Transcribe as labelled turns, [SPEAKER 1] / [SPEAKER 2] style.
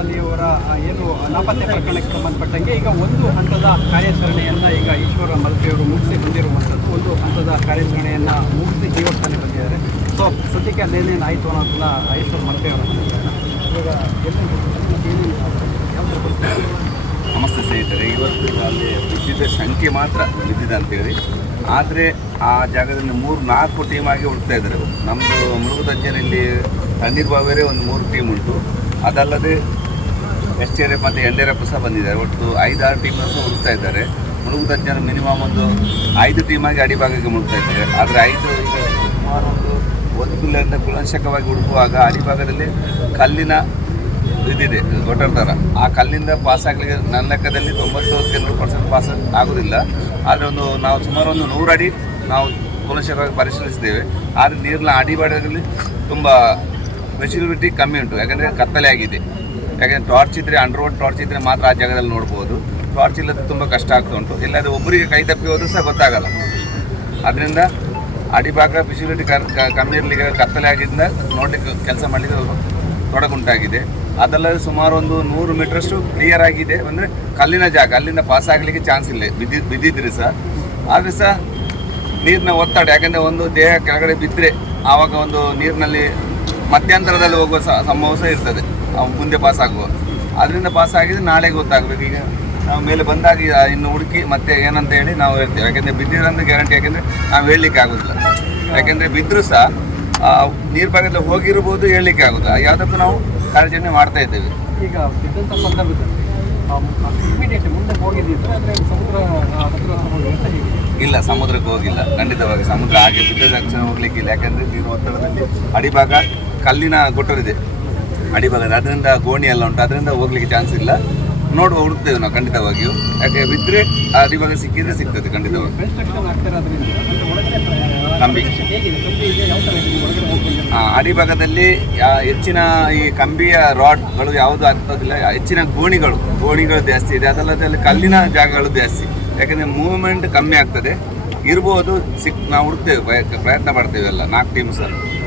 [SPEAKER 1] ಅಲ್ಲಿ ಅವರ ಏನು ನಾಪತ್ತೆ ಪ್ರಕರಣಕ್ಕೆ ಸಂಬಂಧಪಟ್ಟಂಗೆ ಈಗ ಒಂದು ಹಂತದ ಕಾರ್ಯಾಚರಣೆಯನ್ನು ಈಗ ಈಶ್ವರ ಮಲ್ಪೆಯವರು ಮುಗಿಸಿ ಬಂದಿರುವಂಥದ್ದು. ಒಂದು ಹಂತದ ಕಾರ್ಯಾಚರಣೆಯನ್ನು ಮುಗಿಸಿ ಜೀವಸ್ಥಾನೆ ಬಂದಿದ್ದಾರೆ. ಸೊ ಸದ್ಯಕ್ಕೆ ಅಲ್ಲೇನೇನು ಆಯಿತು ಅನ್ನೋದನ್ನ ಈಶ್ವರ ಮಲ್ಪೆಯವರು?
[SPEAKER 2] ನಮಸ್ತೆ ಸ್ನೇಹಿತರೆ, ಇವತ್ತು ಅಲ್ಲಿ ಬಿದ್ದಿದ್ದ ಸಂಖ್ಯೆ ಮಾತ್ರ ಬಿದ್ದಿದೆ ಅಂತೇಳಿ ಆದರೆ ಆ ಜಾಗದಲ್ಲಿ ಮೂರು, ನಾಲ್ಕು ಟೀಮ್ ಆಗಿ ಹುಡ್ತಾ ಇದ್ದಾರೆ. ನಮ್ಮದು ಮುಳುಗುದಜ್ಜನಲ್ಲಿ ತಣ್ಣೀರು ಒಂದು ಮೂರು ಟೀಮ್ ಉಂಟು. ಅದಲ್ಲದೆ ಎಸ್ಟೇರೆ ಮತ್ತು ಎಳ್ಳೆರಪ್ಪ ಸಹ ಬಂದಿದ್ದಾರೆ. ಒಟ್ಟು ಐದಾರು ಟೀಮ್ ಸಹ ಹುಡುಕ್ತಾ ಇದ್ದಾರೆ. ಮುಳುಗುದಂಜನ ಮಿನಿಮಮ್ ಒಂದು ಐದು ಟೀಮ್ ಆಗಿ ಅಡಿಭಾಗಕ್ಕೆ ಮುಳುಗ್ತಾ ಇದ್ದಾರೆ. ಆದರೆ ಐದು ಈಗ ಸುಮಾರು ಒಂದು ಒಂದು ಕಿಲೋಯಿಂದ ಕುಲಂಶಕವಾಗಿ ಹುಡುಕುವಾಗ ಅಡಿಭಾಗದಲ್ಲಿ ಕಲ್ಲಿನ ಇದಿದೆ ದೊಡ್ಡ ಥರ ಆ ಕಲ್ಲಿಂದ ಪಾಸ್ ಆಗಲಿಕ್ಕೆ ನನ್ನ ಲೆಕ್ಕದಲ್ಲಿ ತೊಂಬತ್ತು ಕೆಲವು ಪರ್ಸೆಂಟ್ ಪಾಸ್ ಆಗೋದಿಲ್ಲ. ಆದರೆ ಒಂದು ನಾವು ಸುಮಾರು ಒಂದು ನೂರು ಅಡಿ ನಾವು ಕುಲಂಶಕವಾಗಿ ಪರಿಶೀಲಿಸಿದ್ದೇವೆ. ಆದರೆ ನೀರಿನ ಅಡಿಭಾಗದಲ್ಲಿ ತುಂಬ ವಿಸಿಬಿಲಿಟಿ ಕಮ್ಮಿ ಉಂಟು. ಯಾಕಂದರೆ ಕತ್ತಲೆ ಆಗಿದೆ. ಯಾಕಂದರೆ ಟಾರ್ಚ್ ಇದ್ದರೆ ಅಂಡರ್ವುಡ್ ಟಾರ್ಚ್ ಇದ್ದರೆ ಮಾತ್ರ ಆ ಜಾಗದಲ್ಲಿ ನೋಡ್ಬೋದು. ಟಾರ್ಚ್ ಇಲ್ಲದೆ ತುಂಬ ಕಷ್ಟ ಆಗ್ತಾ ಉಂಟು. ಇಲ್ಲದೆ ಒಬ್ಬರಿಗೆ ಕೈ ತಪ್ಪಿ ಹೋದರೂ ಸಹ ಗೊತ್ತಾಗಲ್ಲ. ಅದರಿಂದ ಅಡಿಭಾಗ ವಿಸಿಬಿಲಿಟಿ ಕಮ್ಮಿ ಇರಲಿಕ್ಕೆ ಕತ್ತಲೆ ಆಗಿದ್ದ ನೋಡಲಿಕ್ಕೆ ಕೆಲಸ ಮಾಡಲಿಕ್ಕೆ ತೊಡಗುಂಟಾಗಿದೆ ಅದಲ್ಲದೆ ಸುಮಾರು ಒಂದು ನೂರು ಮೀಟ್ರಷ್ಟು ಕ್ಲಿಯರ್ ಆಗಿದೆ. ಅಂದರೆ ಕಲ್ಲಿನ ಜಾಗ, ಅಲ್ಲಿಂದ ಪಾಸ್ ಆಗಲಿಕ್ಕೆ ಚಾನ್ಸ್ ಇಲ್ಲ. ಬಿದ್ದಿ, ಬಿದ್ದಿದ್ರೆ ಸಹ. ಆದರೆ ಸಹ ನೀರಿನ ಒತ್ತಡ, ಯಾಕಂದರೆ ಒಂದು ದೇಹ ಕೆಳಗಡೆ ಬಿದ್ದರೆ ಆವಾಗ ಒಂದು ನೀರಿನಲ್ಲಿ ಮಧ್ಯಂತರದಲ್ಲಿ ಹೋಗುವ ಸಂಭವ ಸಹ ಇರ್ತದೆ. ನಾವು ಮುಂದೆ ಪಾಸ್ ಆಗುವ. ಅದರಿಂದ ಪಾಸ್ ಆಗಿದ್ರೆ ನಾಳೆ ಗೊತ್ತಾಗಬೇಕು. ಈಗ ನಾವು ಮೇಲೆ ಬಂದಾಗ ಇನ್ನು ಹುಡುಕಿ ಮತ್ತೆ ಏನಂತ ಹೇಳಿ ನಾವು ಹೇಳ್ತೇವೆ. ಯಾಕೆಂದರೆ ಬಿದ್ದಿರಂದ್ರೆ ಗ್ಯಾರಂಟಿ ಯಾಕೆಂದರೆ ನಾವು ಹೇಳಲಿಕ್ಕೆ ಆಗೋದಿಲ್ಲ. ಯಾಕೆಂದರೆ ಬಿದ್ದರೂ ಸಹ ನೀರು ಭಾಗದಲ್ಲಿ ಹೋಗಿರ್ಬೋದು ಹೇಳಲಿಕ್ಕೆ ಆಗುತ್ತೆ ಯಾವುದಕ್ಕೂ ನಾವು ಕಾರ್ಯಾಚರಣೆ ಮಾಡ್ತಾ ಇದ್ದೇವೆ.
[SPEAKER 1] ಈಗ ಬಿದ್ದಂಥ ಸಂದರ್ಭದಲ್ಲಿ ಇಮಿಡಿಯೇಟ್ ಮುಂದೆ ಹೋಗಿದ್ದಿದ್ರೆ ಅಂದರೆ ಸಮುದ್ರ ಆ, ಹತ್ರ ಹೋಗಿ ಅಂತ ಹೇಗೆ
[SPEAKER 2] ಇಲ್ಲ ಸಮುದ್ರಕ್ಕೆ ಹೋಗಿಲ್ಲ. ಖಂಡಿತವಾಗಿ ಸಮುದ್ರ ಹಾಗೆ ಬಿದ್ದ ತಕ್ಷಣ ಹೋಗ್ಲಿಕ್ಕಿಲ್ಲ ಯಾಕಂದರೆ ನೀರು ಒತ್ತಡದಲ್ಲಿ ಅಡಿಭಾಗ ಕಲ್ಲಿನ ಗೊಟ್ಟರಿದೆ ಅಡಿಭಾಗದ ಅದರಿಂದ ಗೋಣಿ ಎಲ್ಲ ಉಂಟು. ಅದರಿಂದ ಹೋಗ್ಲಿಕ್ಕೆ ಚಾನ್ಸ್ ಇಲ್ಲ. ನೋಡುವ ಹುಡುಕ್ತೇವೆ ನಾವು ಖಂಡಿತವಾಗಿಯೂ. ಯಾಕೆ ಬಿದ್ದರೆ ಅಡಿಭಾಗ ಸಿಕ್ಕಿದ್ರೆ ಸಿಗ್ತದೆ ಖಂಡಿತವಾಗಿ. ಕಂಬಿ. ಹಾಂ ಅಡಿಭಾಗದಲ್ಲಿ ಹೆಚ್ಚಿನ ಈ ಕಂಬಿಯ ರಾಡ್ಗಳು ಯಾವುದು ಆಗ್ತದಿಲ್ಲ ಹೆಚ್ಚಿನ ಗೋಣಿಗಳು ಗೋಣಿಗಳು ಜಾಸ್ತಿ ಇದೆ. ಅದಲ್ಲದೆ ಅಲ್ಲಿ ಕಲ್ಲಿನ ಜಾಗಗಳು ಜಾಸ್ತಿ. ಯಾಕಂದರೆ ಮೂವ್ಮೆಂಟ್ ಕಮ್ಮಿ ಆಗ್ತದೆ. ಇರ್ಬೋದು ಸಿಕ್ ನಾವು ಹುಡುಕ್ತೇವೆ ಪ್ರಯ- ಪ್ರಯತ್ನ ಪಡ್ತೇವೆ ಎಲ್ಲ, ನಾಲ್ಕು ಟೀಮ್ ಸರ್